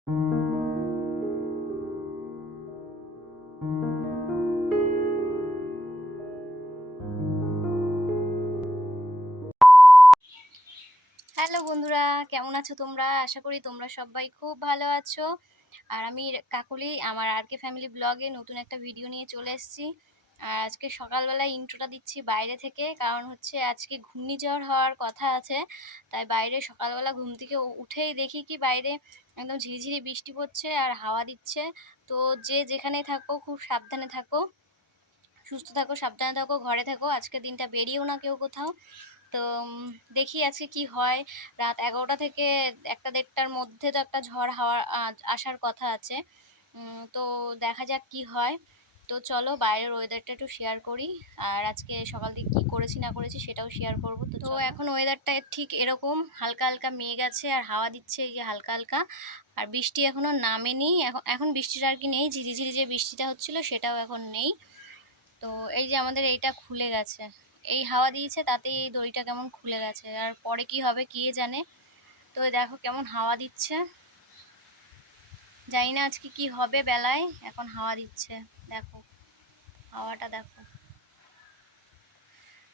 Hello বন্ধুরা, কেমন আছো তোমরা? আশা করি তোমরা সবাই খুব ভালো আছো। আর আমি কাকুলি, আমার আর কে ফ্যামিলি ব্লগে নতুন একটা ভিডিও নিয়ে চলে এসেছি। আর আজকে সকালবেলা ইন্ট্রোটা দিচ্ছি বাইরে থেকে, কারণ হচ্ছে আজকে ঘূর্ণিঝড় হওয়ার কথা আছে। তাই বাইরে সকালবেলা ঘুম থেকে উঠেই দেখি কি বাইরে একদম ঝিরিঝিরি বৃষ্টি পড়ছে আর হাওয়া দিচ্ছে। তো যে যেখানে থাকো, খুব সাবধানে থাকো। সুস্থ থাকো, সাবধানে থাকো, ঘরে থাকো। আজকে দিনটা বেরিয়েও না কেউ কোথাও। তো দেখি আজকে কি হয়। রাত এগারোটা থেকে একটা দেড়টার মধ্যে তো একটা ঝড় হাওয়া আসার কথা আছে। তো দেখা যাক কি হয়। তো চলো বাইরের ওয়েদারটা একটু শেয়ার করি। আর আজকে সকাল থেকে কি করেছি না করেছি সেটাও শেয়ার করব তো তো এখন ওয়েদারটা ঠিক এরকম হালকা হালকা মেঘ আছে আর হাওয়া দিচ্ছে এই যে হালকা হালকা। আর বৃষ্টি এখনও নামেনি এখন এখন বৃষ্টিটা আর কি নেই ঝিরিঝিরি যে বৃষ্টিটা হচ্ছিল সেটাও এখন নেই। তো এই যে আমাদের এইটা খুলে গেছে এই হাওয়া দিয়েছে তাতেই এই দড়িটা কেমন খুলে গেছে। আর পরে কি হবে কে জানে? তো দেখো কেমন হাওয়া দিচ্ছে। জানি না আজকে কি হবে বেলায়, এখন হাওয়া দিচ্ছে, দেখো, হাওয়াটা দেখো।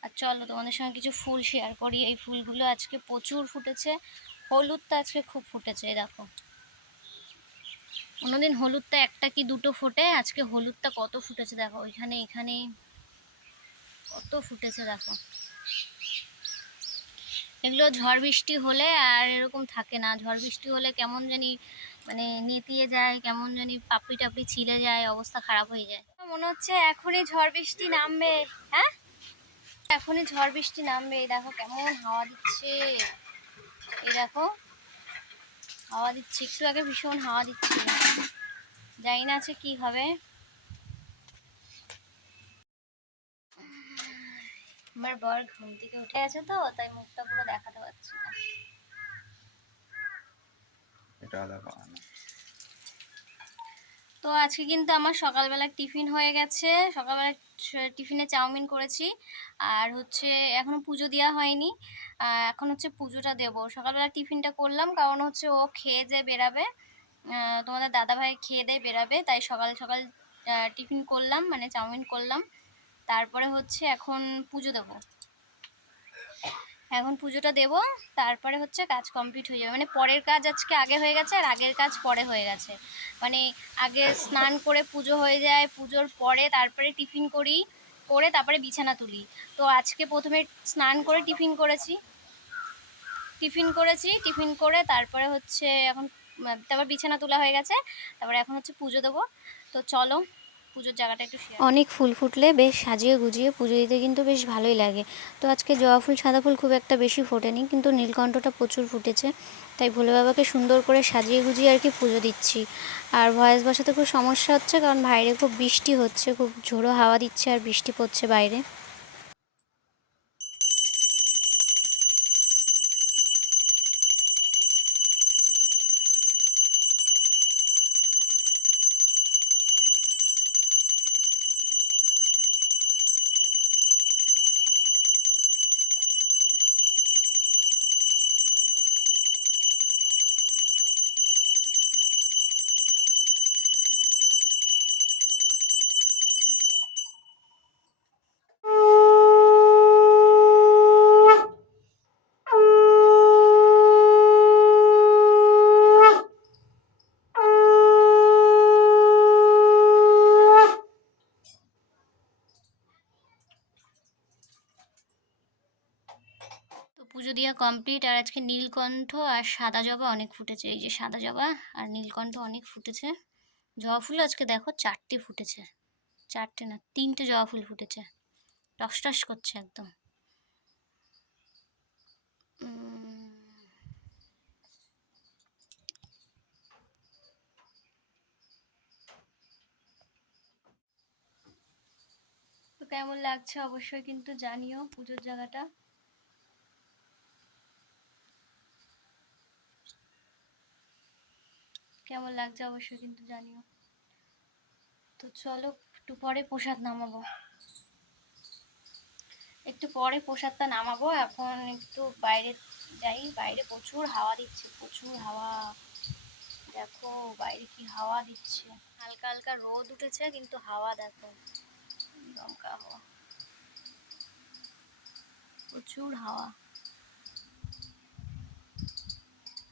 আর চলো তোমাদের সঙ্গে কিছু ফুল শেয়ার করি, এই ফুলগুলো আজকে প্রচুর ফুটেছে, হলুদটা আজকে খুব ফুটেছে দেখো। অন্যদিন হলুদটা একটা কি দুটো ফোটে, আজকে হলুদটা কত ফুটেছে দেখো, ওইখানে এখানে কত ফুটেছে দেখো। এগুলো ঝড় বৃষ্টি হলে আর এরকম থাকে না, ঝড় বৃষ্টি হলে কেমন জানি মানে নেতিয়ে যায়, কেমন জানি পাপড়ি টাপড়ি ছিলে যায়, অবস্থা খারাপ হয়ে যায়। মনে হচ্ছে এখনই ঝড় বৃষ্টি নামবে হ্যাঁ? এখনই ঝড় বৃষ্টি নামবে, এই দেখো কেমন হাওয়া দিচ্ছে। এই দেখো, হাওয়া দিচ্ছে, একটু আগে ভীষণ হাওয়া দিচ্ছে। জানি না আছে কি হবে। আমার বর ঘুম থেকে উঠে আছে তো, তাই মুখটা পুরো দেখাতে পারছি না। এটা আলাদা তো আজকে কিন্তু আমার সকালবেলা টিফিন হয়ে গেছে। সকালবেলা টিফিনে চাউমিন করেছি। আর হচ্ছে এখনও পুজো দেওয়া হয়নি। এখন হচ্ছে পুজোটা দেবো। সকালবেলা টিফিনটা করলাম, কারণ হচ্ছে ও খেয়ে যে বেরাবে। তোমাদের দাদাভাই খেয়ে দিয়ে বেরাবে, তাই সকাল সকাল টিফিন করলাম মানে চাউমিন করলাম। তারপরে হচ্ছে এখন পুজো দেবো। এখন পুজোটা দেব, তারপরে হচ্ছে কাজ কমপ্লিট হয়ে যাবে। মানে পরের কাজ আজকে আগে হয়ে গেছে, আর আগের কাজ পরে হয়ে গেছে। মানে আগে স্নান করে পুজো হয়ে যায়, পুজোর পরে তারপরে টিফিন করি, করে তারপরে বিছানা তুলি। তো আজকে প্রথমে স্নান করে টিফিন করেছি। টিফিন করেছি, টিফিন করে তারপরে হচ্ছে এখন তারপর বিছানা তোলা হয়ে গেছে, তারপরে এখন হচ্ছে পুজো দেবো। তো চলো অনেক ফুল ফুটলে বেশ সাজিয়ে গুজিয়ে পুজো দিতে কিন্তু বেশ ভালোই লাগে। তো আজকে জবা ফুল, সাদা ফুল খুব একটা বেশি ফোটেনি, কিন্তু নীলকণ্ঠটা প্রচুর ফুটেছে। তাই ভোলে বাবাকে সুন্দর করে সাজিয়ে গুজিয়ে আর কি পুজো দিচ্ছি। আর ভয়েস বসাতে খুব সমস্যা হচ্ছে, কারণ বাইরে খুব বৃষ্টি হচ্ছে, খুব ঝোড়ো হাওয়া দিচ্ছে আর বৃষ্টি পড়ছে বাইরে। পুজো দেওয়া কমপ্লিট আর আজকে নীলকণ্ঠ আর সাদা জবা অনেক ফুটেছে। এই যে সাদা জবা আর নীলকণ্ঠ অনেক ফুটেছে। জবা ফুল আজকে দেখো চারটে ফুটেছে। চারটে না, তিনটে জবা ফুল ফুটেছে। টস টস করছে একদম। কেমন লাগছে অবশ্যই কিন্তু জানিও পুজোর জায়গাটা কেমন লাগছে অবশ্যই কিন্তু জানিও। তো চলো, একটু পরে প্রসাদ নামাবো। একটু পরে প্রসাদটা নামাবো, এখন একটু বাইরে যাই। বাইরে প্রচুর হাওয়া দিচ্ছে, প্রচুর হাওয়া। দেখো, বাইরে কি হাওয়া দিচ্ছে। হালকা হালকা রোদ উঠেছে, কিন্তু হাওয়া দেখো। দমকা হাওয়া। প্রচুর হাওয়া।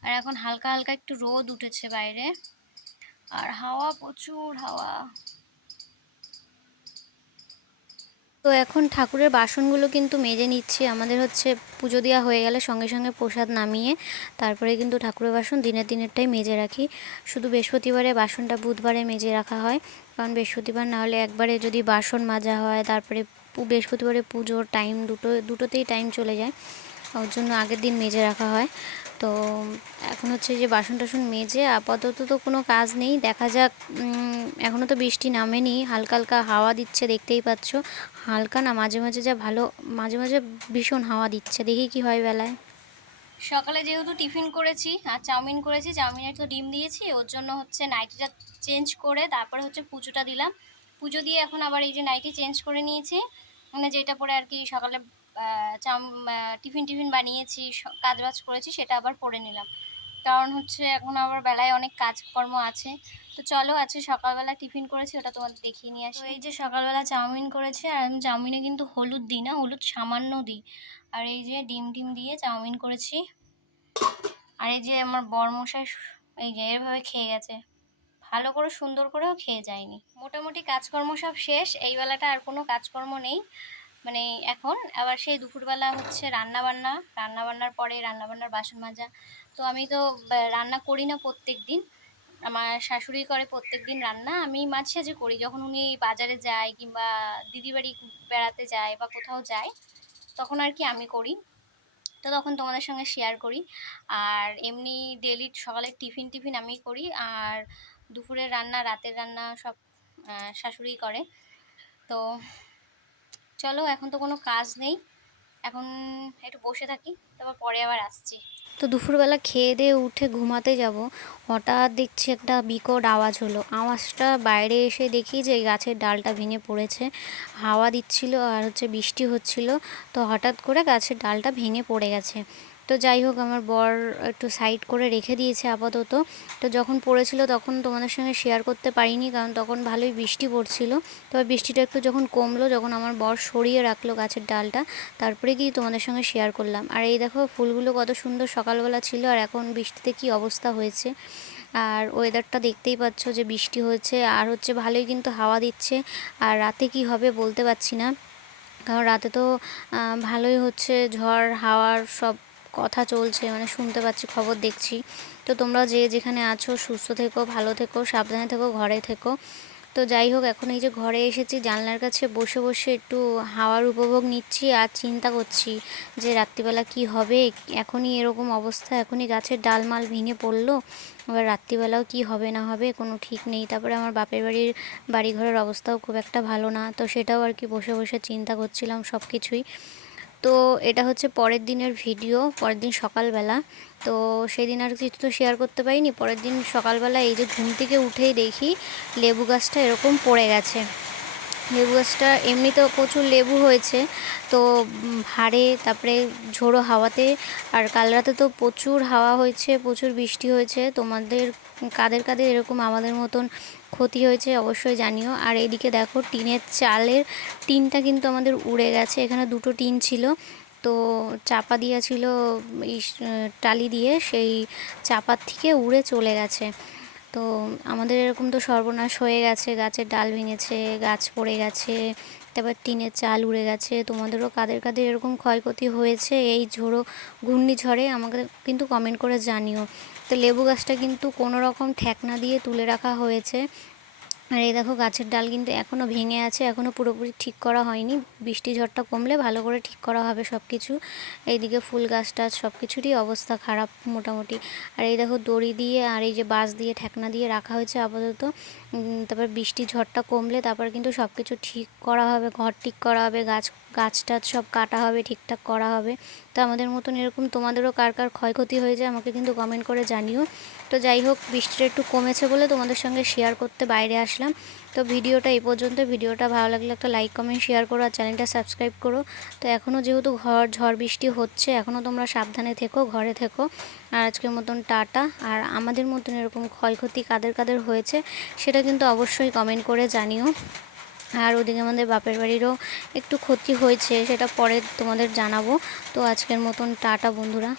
আর এখন হালকা হালকা একটু রোদ উঠেছে বাইরে। আর হাওয়া প্রচুর, হাওয়া। তো এখন ঠাকুরের বাসনগুলো কিন্তু মেজে নিচ্ছি। আমাদের হচ্ছে পুজো দেওয়া হয়ে গেলে সঙ্গে সঙ্গে প্রসাদ নামিয়ে তারপরে কিন্তু ঠাকুরের বাসন দিনের দিনেরটাই মেজে রাখি। শুধু বৃহস্পতিবারে বাসনটা বুধবারে মেজে রাখা হয়। কারণ বৃহস্পতিবার না হলে একবারে যদি বাসন মাজা হয়, তারপরে বৃহস্পতিবারে পুজোর টাইম দুটো, দুটোতেই টাইম চলে যায়। ওর জন্য আগের দিন মেজে রাখা হয়। তো এখন হচ্ছে যে বাসন টাসন মেজে আপাতত তো কোনো কাজ নেই। দেখা যাক এখনও তো বৃষ্টি নামেনি, হালকা হালকা হাওয়া দিচ্ছে, দেখতেই পাচ্ছ। হালকা না, মাঝে মাঝে যা ভালো, মাঝে মাঝে ভীষণ হাওয়া দিচ্ছে, দেখি কি হয় বেলায়। সকালে যেহেতু টিফিন করেছি আর চাউমিন করেছি চাউমিনের তো ডিম দিয়েছি, ওর জন্য হচ্ছে নাইটিটা চেঞ্জ করে তারপরে হচ্ছে পুজোটা দিলাম। পুজো দিয়ে এখন আবার এই যে নাইটি চেঞ্জ করে নিয়েছি মানে যেটা পরে আর কি সকালে টিফিন টিফিন বানিয়েছি, স- কাজবাজ করেছি, সেটা আবার পরে নিলাম। কারণ হচ্ছে এখন আবার বেলায় অনেক কাজকর্ম আছে। তো চলো আজকে সকালবেলা টিফিন করেছি, ওটা তোমাদের দেখিয়ে নিয়ে আসি। এই যে সকালবেলা চাউমিন করেছি, আর আমি চাউমিনে কিন্তু হলুদ দিই না, হলুদ সামান্য দিই। আর এই যে ডিম টিম দিয়ে চাউমিন করেছি। আর এই যে আমার বরমশাই, এই যে এভাবে খেয়ে গেছে। ভালো করে সুন্দর করেও খেয়ে যায়নি। মোটামুটি কাজকর্ম সব শেষ, এই বেলাটা আর কোনো কাজকর্ম নেই। মানে এখন আবার সেই দুপুরবেলা হচ্ছে রান্না বান্না রান্না বান্নার পরে রান্না বান্নার বাসন মাজা। তো আমি তো রান্না করি না প্রত্যেক দিন আমার শাশুড়ি করে প্রত্যেক দিন রান্না, আমি মাঝে সাঝে করি। যখন উনি বাজারে যায় কিংবা দিদি বাড়ি বেড়াতে যায় বা কোথাও যায়, তখন আর কি আমি করি। তো তখন তোমাদের সঙ্গে শেয়ার করি। আর এমনি ডেলি সকালের টিফিন টিফিন আমি করি। আর দুপুরের রান্না, রাতের রান্না সব শাশুড়ি করে। তো চলো, এখন তো কোনো কাজ নেই। এখন একটু বসে থাকি, তারপর পরে আবার আসছি। তো দুপুরবেলা খেয়ে দিয়ে উঠে ঘুমাতে যাব। হঠাৎ দেখছি একটা বিকট আওয়াজ হলো। আওয়াজটা বাইরে এসে দেখি যে গাছের ডালটা ভেঙে পড়েছে। হাওয়া দিচ্ছিল আর হচ্ছে বৃষ্টি হচ্ছিল। তো হঠাৎ করে গাছের ডালটা ভেঙে পড়ে গেছে। তো যাই হোক, আমার বর একটু সাইড করে রেখে দিয়েছে আপাতত। তো যখন পড়েছিল তখন তোমাদের সঙ্গে শেয়ার করতে পারিনি, কারণ তখন ভালোই বৃষ্টি পড়ছিল। তবে বৃষ্টিটা একটু যখন কমলো, যখন আমার বর সরিয়ে রাখল গাছের ডালটা, তারপরে গিয়ে তোমাদের সঙ্গে শেয়ার করলাম। আর এই দেখো, ফুলগুলো কত সুন্দর সকালবেলা ছিল, আর এখন বৃষ্টিতে কি অবস্থা হয়েছে? আর ওয়েদারটা দেখতেই পাচ্ছ যে বৃষ্টি হয়েছে, আর হচ্ছে ভালোই কিন্তু হাওয়া দিচ্ছে, আর রাতে কি হবে বলতে পারছি না। কারণ রাতে তো ভালোই হচ্ছে, ঝড়, হাওয়ার সব কথা চলছে মানে শুনতে পাচ্ছি, খবর দেখছি। তো তোমরা যে যেখানে আছো, সুস্থ থেকো, ভালো থেকো, সাবধানে থেকো, ঘরে থেকো। তো যাই হোক, এখন এই যে ঘরে এসেছি, জানলার কাছে বসে বসে একটু হাওয়ার উপভোগ নিচ্ছি আর চিন্তা করছি যে রাত্রিবেলা কি হবে। এখনই এরকম অবস্থা, এখনই গাছের ডালমাল ভেঙে পড়ল। এবার রাত্রিবেলাও কি হবে না হবে কোনো ঠিক নেই। তারপরে আমার বাপের বাড়ির বাড়িঘরের অবস্থাও খুব একটা ভালো না। তো সেটাও আর কি বসে বসে চিন্তা করছিলাম সব কিছুই তো এটা হচ্ছে পরের দিনের ভিডিও, পরের দিন সকালবেলা। তো সেদিন আর কিছু তো শেয়ার করতে পারিনি। পরের দিন সকালবেলা এই যে ঘুম থেকে উঠেই দেখি লেবু গাছটা এরকম পড়ে গেছে। লেবু গাছটা এমনিতেও প্রচুর লেবু হয়েছে, তো ভারে তারপরে ঝোড়ো হাওয়াতে, আর কাল রাতে তো প্রচুর হাওয়া হয়েছে, প্রচুর বৃষ্টি হয়েছে, তোমাদের, কাদের কাদের এরকম আমাদের মতন ক্ষতি হয়েছে অবশ্যই জানিও। আর এদিকে দেখো, টিনের চালের টিনটা কিন্তু আমাদের উড়ে গেছে, এখানে দুটো টিন ছিল, তো চাপা দিয়া ছিল টালি দিয়ে, সেই চাপার থেকে উড়ে চলে গেছে। তো আমাদের এরকম তো সর্বনাশ হয়ে গেছে, গাছের ডাল ভেঙেছে, গাছ পড়ে গেছে, তারপর টিনের চাল উড়ে গেছে, তোমাদেরও কাদের কাদের এরকম ক্ষয়ক্ষতি হয়েছে? এই ঝোড়ো ঘূর্ণিঝড়ে আমাকে কিন্তু কমেন্ট করে জানিও। তো লেবু গাছটা কিন্তু কোনো রকম ঠেকনা দিয়ে তুলে রাখা হয়েছে। আর এই দেখো গাছের ডাল কিন্তু এখনও ভেঙে আছে এখনও পুরোপুরি ঠিক করা হয়নি। বৃষ্টি ঝড়টা কমলে ভালো করে ঠিক করা হবে সব কিছু এইদিকে ফুল গাছ টাছ সব কিছুরই অবস্থা খারাপ মোটামুটি। আর এই দেখো দড়ি দিয়ে আর এই যে বাঁশ দিয়ে ঠেকনা দিয়ে রাখা হয়েছে আপাতত। তারপর বৃষ্টি ঝড়টা কমলে তারপর কিন্তু সব কিছু ঠিক করা হবে, ঘর ঠিক করা হবে, গাছ গাছ টাছ সব কাটা হবে, ঠিকঠাক করা হবে। তো আমাদের মতন এরকম তোমাদেরও কার কার ক্ষয়ক্ষতি হয়ে যায় আমাকে কিন্তু কমেন্ট করে জানিও। তো যাই হোক, বৃষ্টিটা একটু কমেছে বলে তোমাদের সঙ্গে শেয়ার করতে বাইরে আসলাম। তো ভিডিওটা এই পর্যন্ত। ভিডিওটা ভালো লাগলে একটা লাইক কমেন্ট শেয়ার করো আর চ্যানেলটা সাবস্ক্রাইব করো। তো এখনও যেহেতু ঘর ঝড় বৃষ্টি হচ্ছে এখনও তোমরা সাবধানে থেকো, ঘরে থেকো। আর আজকের মতন টাটা। আর আমাদের মতন এরকম ক্ষয়ক্ষতি কাদের কাদের হয়েছে, সেটা কিন্তু অবশ্যই কমেন্ট করে জানিও। আর ওদিকে আমাদের বাপের বাড়িরও একটু ক্ষতি হয়েছে, সেটা পরে তোমাদের জানাব। তো আজকের মতন টাটা বন্ধুরা।